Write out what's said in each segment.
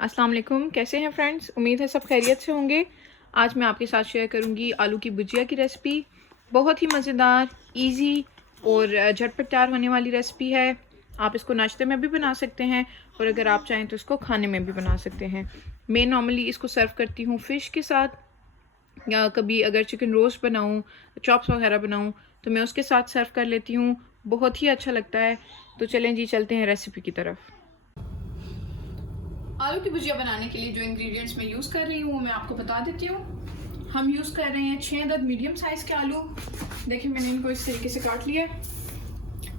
अस्सलाम वालेकुम, कैसे हैं फ्रेंड्स। उम्मीद है सब खैरियत से होंगे। आज मैं आपके साथ शेयर करूंगी आलू की भुजिया की रेसिपी। बहुत ही मज़ेदार, इजी और झटपट तैयार होने वाली रेसिपी है। आप इसको नाश्ते में भी बना सकते हैं और अगर आप चाहें तो इसको खाने में भी बना सकते हैं। मैं नॉर्मली इसको सर्व करती हूँ फ़िश के साथ, या कभी अगर चिकन रोस्ट बनाऊँ, चॉप्स वगैरह बनाऊँ तो मैं उसके साथ सर्व कर लेती हूँ। बहुत ही अच्छा लगता है। तो चलें जी, चलते हैं रेसिपी की तरफ। आलू की भुजिया बनाने के लिए जो इंग्रेडिएंट्स मैं यूज़ कर रही हूँ वो मैं आपको बता देती हूँ। हम यूज़ कर रहे हैं 6 अदद मीडियम साइज़ के आलू। देखिए मैंने इनको इस तरीके से काट लिया।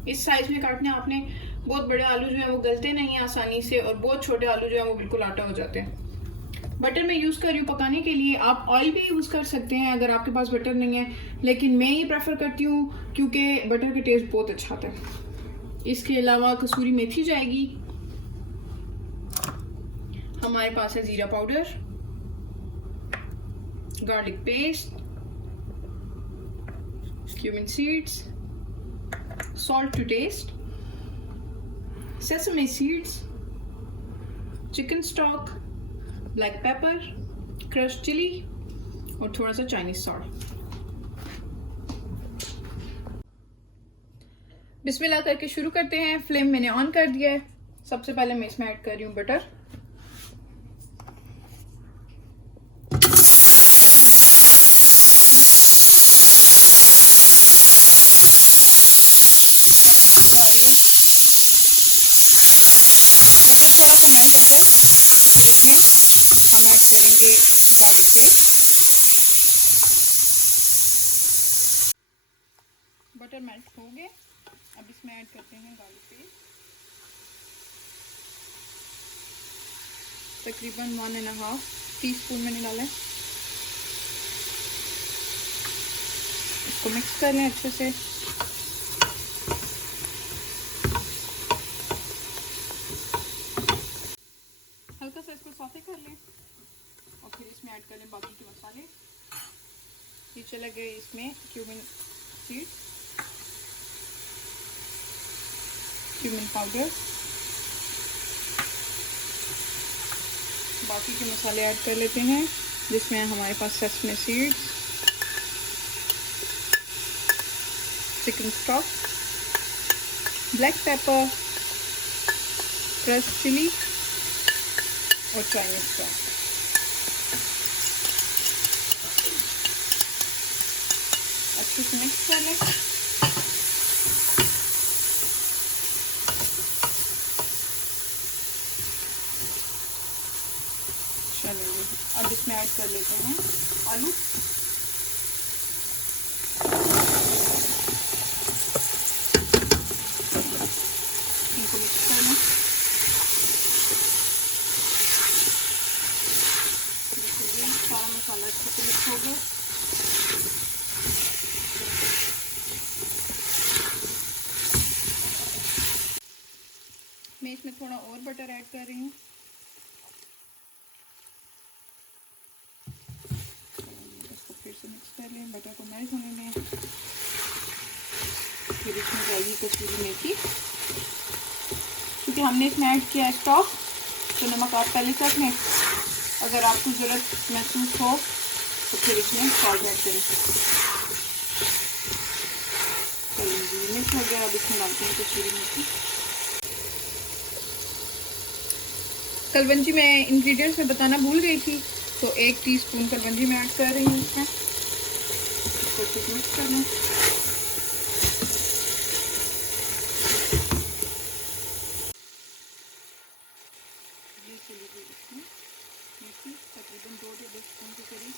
इस साइज़ में काटने आपने। बहुत बड़े आलू जो है वो गलते नहीं हैं आसानी से, और बहुत छोटे आलू जो है वो बिल्कुल आटा हो जाते हैं। बटर मैं यूज़ कर रही हूँ पकाने के लिए। आप ऑयल भी यूज़ कर सकते हैं अगर आपके पास बटर नहीं है, लेकिन मैं ये प्रेफर करती हूँ क्योंकि बटर का टेस्ट बहुत अच्छा आता है। इसके अलावा कसूरी मेथी जाएगी। हमारे पास है जीरा powder, garlic paste, cumin seeds, salt to taste, sesame seeds, chicken stock, black pepper, crushed chilli और थोड़ा सा चाइनीज सॉल्ट। बिस्मिल्लाह करके शुरू करते हैं। फ्लेम मैंने ऑन कर दिया है। सबसे पहले मैं इसमें ऐड कर रही हूँ बटर। बटर थोड़ा सा मेल्ट हो जाए तो फिर इसमें हम ऐड करेंगे गार्लिक पेस्ट। बटर मेल्ट हो गए, अब इसमें ऐड करते हैं गार्लिक पेस्ट। तकरीबन 1.5 टीस्पून मैंने डाला है। इसको मिक्स कर लें अच्छे से। हल्का सा इसको सौते कर लें और फिर इसमें ऐड कर लें बाकी के मसाले। ये चले गए इसमें क्यूमिन सीड, क्यूमिन पाउडर, बाकी के मसाले ऐड कर लेते हैं जिसमें हमारे पास sesame seeds, chicken stock, black pepper, crushed chilli और चाइनीज सॉल्ट। अच्छे से मिक्स कर लें। चलिए अब इसमें ऐड कर लेते हैं आलू। इनको मिक्स कर लें। सारा मसाला अच्छे से मिक्स हो गया। मैं इसमें थोड़ा और बटर ऐड कर रही हूँ। इसको फिर से मिक्स कर लें, बटर को मेल्ट होने दें। फिर इसमें जाएगी कसूरी मेथी। क्योंकि हमने इसमें ऐड किया है स्टॉक, तो नमक आप पहले से रखें। अगर आपको ज़रूरत महसूस हो तो फिर इसमें सॉल्ट ऐड करें। चलिए मिक्स हो गया, अब इसमें डालते हैं कसूरी मेथी। कलवंजी मैं इंग्रेडिएंट्स में बताना भूल गई थी, तो 1 टीस्पून कलवंजी मैं ऐड कर रही हूँ इसमें। इसको अच्छे से मिक्स करना। ये चली गई इसमें मेथी, तकरीबन 2 टेबलस्पून के करीब।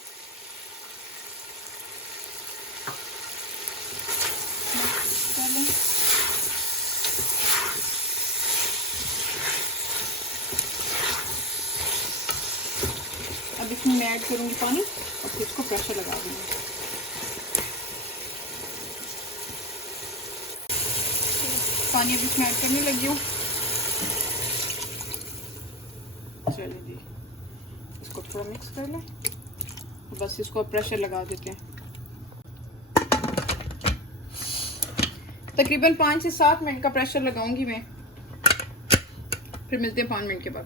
मिक्स कर लें। अब इसमें मैं ऐड करूँगी पानी और फिर इसको प्रेशर लगा दूँगी। पानी अब इसमें ऐड करने लगी हूँ। चलिए जी, इसको थोड़ा मिक्स कर लें। बस इसको प्रेशर लगा देते हैं। तकरीबन 5 से 7 मिनट का प्रेशर लगाऊंगी मैं। फिर मिलते हैं 5 मिनट के बाद।